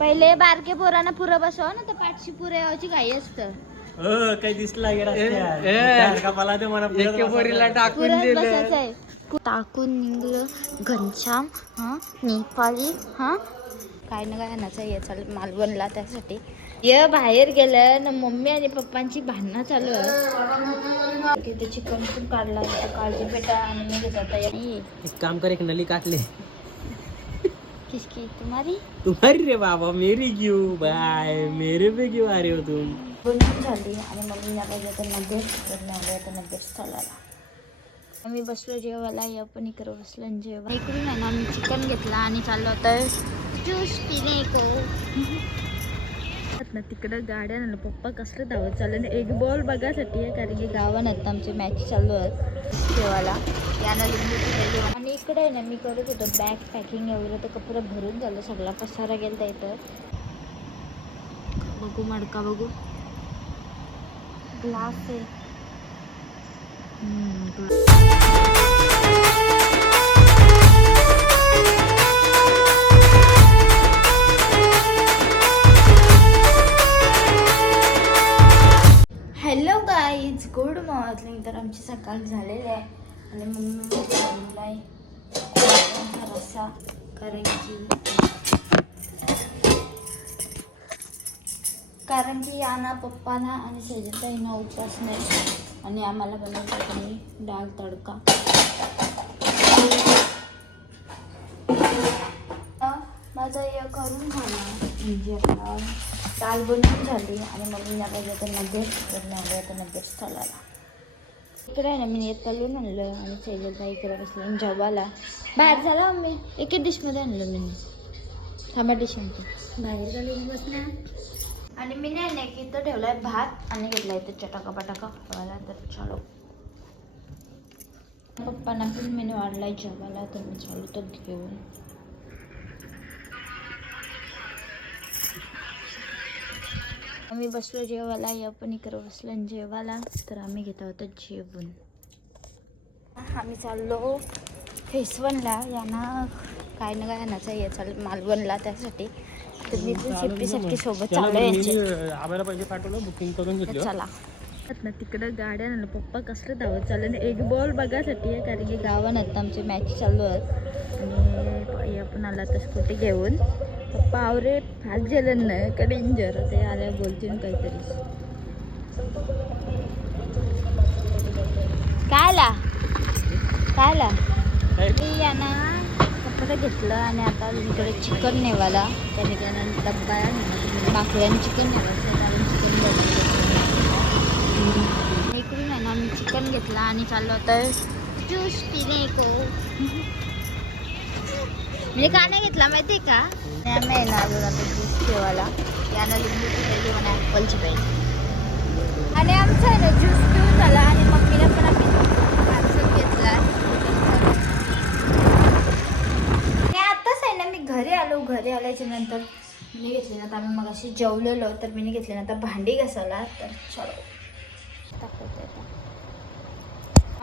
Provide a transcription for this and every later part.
पहिले बारके पोरांना पुरं बसवा ना तर पाचशे पुरे याची घाई असतं. अ, काही दिसला टाकून निघलं घनश्याम हा नेपाळी हा. काय ना काय आणायचं आहे चालेल मालवणला त्यासाठी. ये बाहेर गेलं ना मम्मी आणि पप्पांची भांडणं चालू आहे तिथे चिकन पण काढला काळजी पेटा आणि. एक काम कर एक नली काट ले किसकी? तुम्हारी? तुम्हारी रे बाबा मेरी क्यों? बाय मेरे पे क्यों आ रहे हो तुम? बनवून झाली आणि मम्मी पाहिजे तर मध्ये आले तर मध्येच चालायला आम्ही बसलो जेवायला या पण इकडे बसलो आणि जेवा। इकडून आहे ना आम्ही चिकन घेतला आणि चाललो होतं ज्यूस पिणे को। ना तिकडं गाड्या ना पप्पा कसलं धावत चाललं ना एक बॉल बघायसाठी आहे कारण की गावात आता आमची मॅच चालू आहेत जेवायला यानं लिंबू आणि इकडे आहे ना मी करत होतो बॅग पॅकिंग वगैरे तर कपडे भरून झालं सगळा पसारा गेलता इथं. बघू मडका बघू. ग्लास आहे. आमची सकाळ आहे. आणि मम्मी बनवलाय रस्सा कारण की कारण की यांना पप्पाना आणि सजताईंना उपवास नाही. आणि आम्हाला बनवतो तुम्ही डाळ तडका. माझं हे करून झालं. म्हणजे आपला डाळ बनवून झाली. आणि मम्मी पाहिजे तर मध्येच बनवलं तर मध्येच चालायला. इकडे आहे ना मी येत तळून आणलं आणि सैजलताई इकडे बसलं जेवायला बाहेर झाला मी एके डिशमध्ये आणलं मी. थांबा डिश आणते. बाहेर झाली बसणार आणि मी नाही नाही की इथं ठेवलाय भात आणि घेतलाय इथं चटाका पटाका. खावायला तर चालो. पप्पांना पण मेनू वाढलाय जेवायला तर मी चालू तर घेऊन. आम्ही बसलो जेवायला या पण इकडं बसलो आणि जेवायला. तर आम्ही घेत होतो जेवण. आम्ही चाललो फेसवनला. यांना काय ना काय आणायचं आहे चालेल मालवणला त्यासाठी. तर मी पण सेफ्टीसाठी सोबत चाललो यांचे आम्हाला पैसे पाठवलं बुकिंग करून घेतलं. चला. ना तिकडं गाड्या ना पप्पा कसलं धावत चाललं आणि एक बॉल बघासाठी आहे कारण की गावात आमची मॅच चालू आहेत. आणि आपण आला तर स्कूटी घेऊन. पप्पा आवरे फास्ट झालं ना का डेंजर ते आल्या बोलतील काहीतरी. काय ला काय? ला मी यांना कपडे घेतलं आणि आता इकडे चिकन नेवाला. त्या ठिकाणी डब्बा बाकड्याने चिकन नेवायचं कारण चिकन इकडून आहे ना मी चिकन घेतला आणि चाललो होतं ज्यूस पिणे को मी का नाही घेतला माहिती का? आम्ही आहे ना अजून आता ज्यूस ठेवायला यानं लिंबू पिलेली म्हणा ॲपलची पाहिजे आणि आमचं आहे ना ज्यूस पिऊन झाला आणि मम्मीला पण आम्ही पार्सल घेतला आणि आत्ताच आहे ना मी घरी आलो. घरी आल्याच्यानंतर मी घेतले ना आता आम्ही मग अशी जेवलेलो तर मी घेतली ना आता भांडी घासायला. तर चलो. दाखवते आता.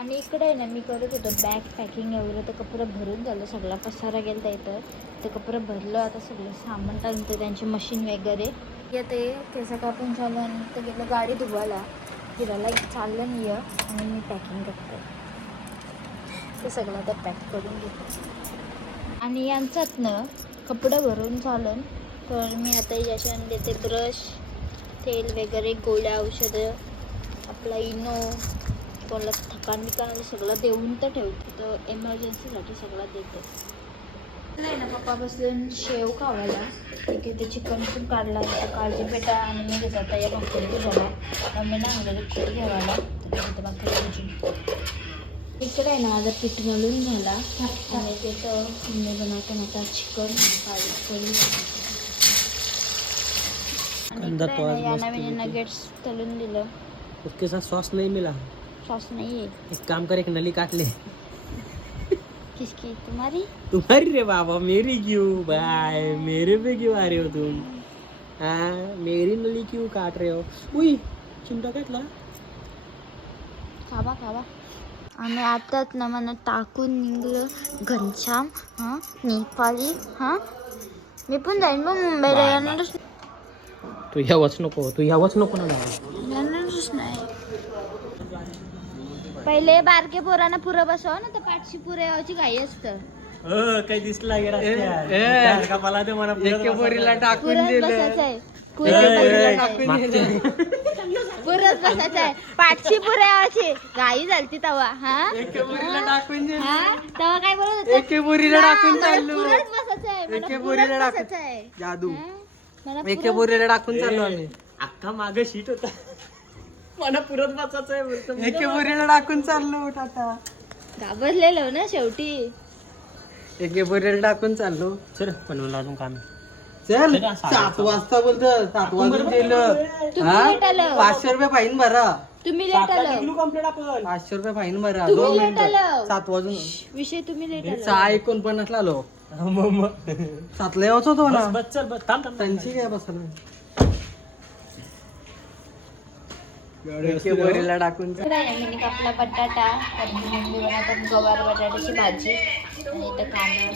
आणि इकडे आहे ना मी करत होतो बॅग पॅकिंग वगैरे तर कपडं भरून झालं सगळा पसारा गेलता इथं. ते कपडं भरलं आता सगळं सामान टाकतं त्यांची मशीन वगैरे. येते केस कापून झालं आणि तर गेलं गाडी धुवायला. फिरायला चाललं नाही आहे आणि मी पॅकिंग करते ते सगळं आता पॅक करून घेते. आणि यांच्यातनं कपडं भरून चालन तर मी आता याच्या देते ब्रश तेल वगैरे गोळ्या औषधं आपला इनो कोणाला थकान बिकान सगळं देऊन तर ठेवते. तर एमर्जन्सीसाठी सगळं देते. नाही ना पप्पा बसले शेव खावायला. आहे ते चिकन पण काढला आहे. काळजी पेटा आणि मी आता या भाकरी झाला मम्मी ना आणलेलं पीठ घ्यावायला. तर भाकरी भाजी इकडे आहे ना माझा पीठ मळून झाला. आणि त्याचं मी बनवतो आता चिकन काळजी नवीन नगेट्स तळून दिलं. उसके साथ सॉस नहीं मिला. सॉस नाही आहे. एक काम कर एक नली काट ले. किसकी? तुम्हारी? तुम्हारी रे बाबा मेरी क्यों? बाय मेरे पे क्यों आ रहे हो तुम? हाँ मेरी नली क्यों काट रहे हो? उई चिमटा काटला खावा खावा. आणि आताच ना मला टाकून निघलं घनश्याम हां नेपाळी हां. मी पण जाईन मग मुंबईला येणारच तू यावंच नको तू यावंच नको ना दादा येणारच नाही पहिले बारके पोरांना पुरं बसवा ना तर पाठशी पुरं यावाची घाई असतं. अ, काही दिसला गेला ए, ए. का मला ते मला एके बोरीला टाकून पुरत दिलं. बसायचं आहे पुरत बसायचं पाठशी पुरं घाई झालती तवा हा? एके बोरीला टाकून दिलं. हा? तेव्हा काय बोलत होते एके बोरीला टाकून चाललो. पुरत बसायचं आहे मला एके पुरत बोरीला टाकून. बसायचं आहे जादू. हा? मला एके टाकून चाललो आम्ही. अख्खा माग शीट होता. मला पुरत बसायचं आहे बोलतो मी. एके बोरीला टाकून चाललो टाटा घाबरलेलो ना शेवटी. एके बोरीला टाकून चाललो. चल बनवलं अजून काम चल चला, सात वाजता बोलतो सात वाजून गेलं. तुम्ही हा? लेट आलं. पाचशे रुपये फाईन भरा. तुम्ही लेट आलं. पाचशे रुपये फाईन भरा तुम्ही दोन लेट मिनिटं. आलं. सात वाजून. विषय तुम्ही लेट आलो. सहा एकोणपन्नास ला आलो मग मग. सातला यावंच होतो ना. बस बस चल बस थांब थांब त्यांची काय बसला एके बोरीला टाकून. चाल. मी कापला बटाटा गवार बटाट्याची भाजी आणि इथं कांदा.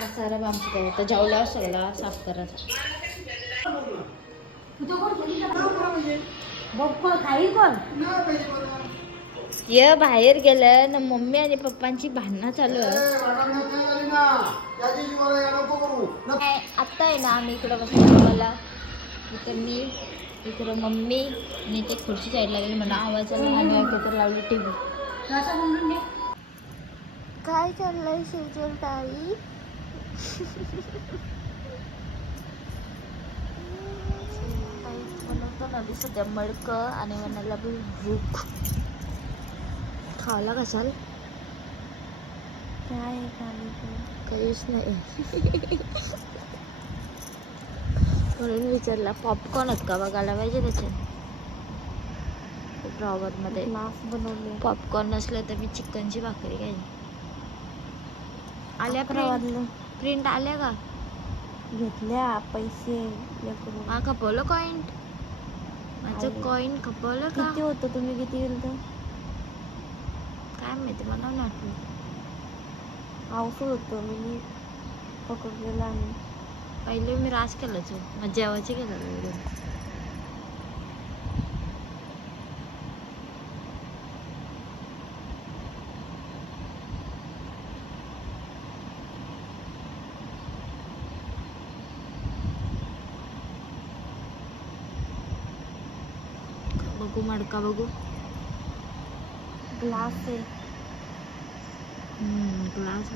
मसाला आमचं काय होतं. जेवल्यावर सगळा साफ करायचा. ये बाहेर गेलं ना मम्मी आणि पप्पांची भांडणं चालू आहे. काय, आत्ता आहे ना आम्ही इकडं बसलो मला इथं मी इकडं मम्मी आणि इथे खुर्ची साईडला गेली म्हणा आवाज आला. लावली टी व्ही काय चाललंय शिवजोल ताई? बनवतो ना मी सध्या मडकं आणि म्हणाला भूक. खावला कसाल काय काहीच नाही. म्हणून विचारला पॉपकॉर्न आहेत का बघायला पाहिजे त्याच्यात ड्रॉवर मध्ये बनवले पॉपकॉर्न नसलं तर मी चिकनची भाकरी खाईन. आल्या प्रिंट प्रिंट आल्या का? घेतल्या पैसे हा खपवलं कॉईन माझं कॉईन खपवलं का? किती होतं तुम्ही किती गेलं काय माहिती मला नाही आठवत औषध होतं मी पकडलेलं आम्ही पहिले मी रास केलाच मग जेवायची केलं व्हिडिओ बघू मडका बघू ग्लास. आहे. ग्लास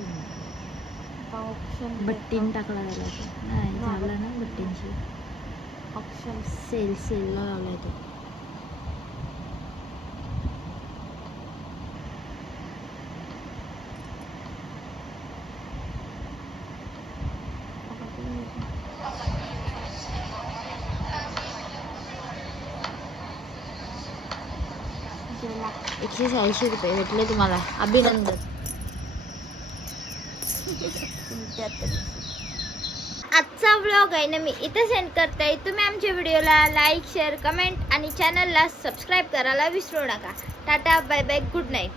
ऑप्शन बट्टीन टाकला गेला नाही झाला ना बट्टींची ऑप्शन सेल सेलला लावलाय तो. एकशे शहाऐंशी रुपये भेटले तुम्हाला. अभिनंदन. आजचा ब्लॉग आहे ना मी इथे सेंड करते. तुम्ही आमच्या व्हिडिओला लाईक शेअर कमेंट आणि चॅनलला सबस्क्राईब करायला विसरू नका. Ta-ta bye bye good night